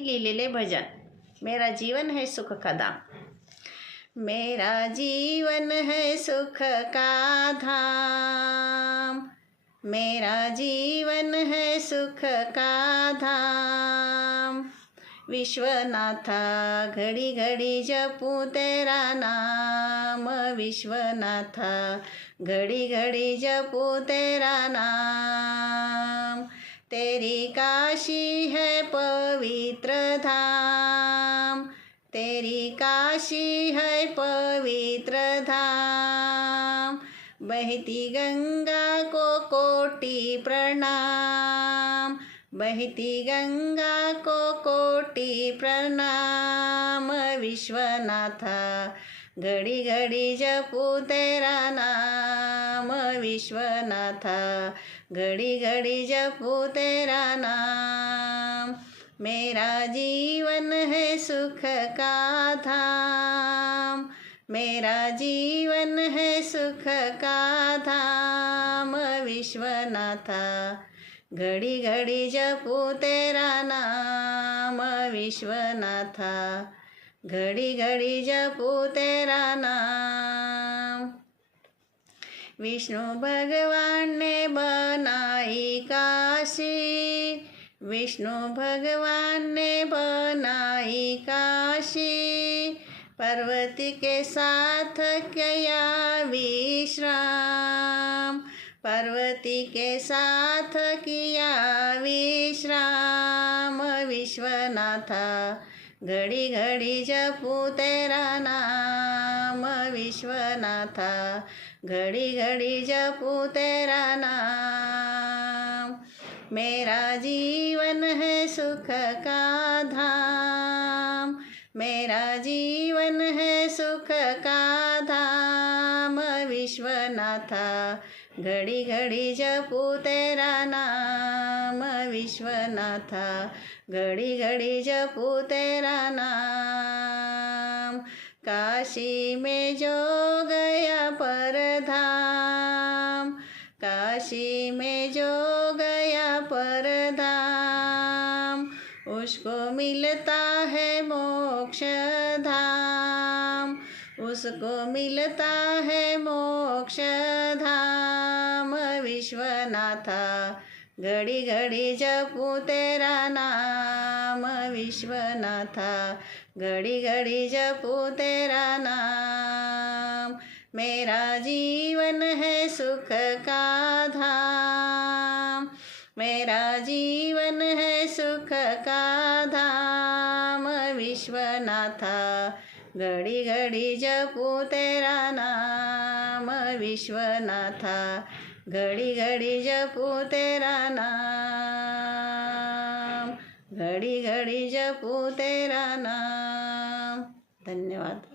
लिहिलेले भजन। मेरा जीवन है सुख का धाम मेरा जीवन है सुख का धाम। मेरा जीवन है सुख का धाम। विश्वनाथा घड़ी घड़ी जपू तेरा नाम। विश्वनाथा घड़ी घड़ी जपू तेरा नाम। तेरी है पवित्र धाम तेरी काशी है पवित्र धाम बहती गंगा को कोटि प्रणाम। बहती गंगा को कोटि प्रणाम। विश्वनाथा, घड़ी घड़ी जपू तेरा नाम। विश्वनाथा, घड़ी घड़ी जपू तेरा नाम। मेरा जीवन है सुख का धाम। मेरा जीवन है सुख का धाम। विश्वनाथा घड़ी घड़ी जपू तेरा नाम। विश्वनाथा घड़ी घड़ी जपू तेरा नाम। विष्णु भगवान ने बनाई काशी। विष्णु भगवान ने बनाई काशी, पार्वती के साथ किया विश्राम। पार्वती के साथ किया विश्राम। विश्वनाथा, घड़ी घड़ी जपू तेरा नाम। विश्वनाथा, घड़ी घड़ी जपू तेरा नाम। मेरा जीवन है सुख का धाम। मेरा जीवन है सुख का धाम। विश्वनाथा, घड़ी घड़ी जपू तेरा नाम। विश्वनाथा, घड़ी घड़ी जपू तेरा नाम। काशी में जो गया पर धाम। काशी में जो उसको मिलता है मोक्ष धाम उसको मिलता है मोक्ष धाम विश्वनाथा, घड़ी घड़ी जपू तेरा नाम। विश्वनाथा, घड़ी घड़ी जपू तेरा नाम। मेरा जीवन है सुख का मेरा जीवन है सुख का धाम, विश्वनाथा। घड़ी घड़ी जपू तेरा नाम, विश्वनाथा। घड़ी घड़ी जपू तेरा नाम घड़ी घड़ी जपू तेरा नाम। धन्यवाद।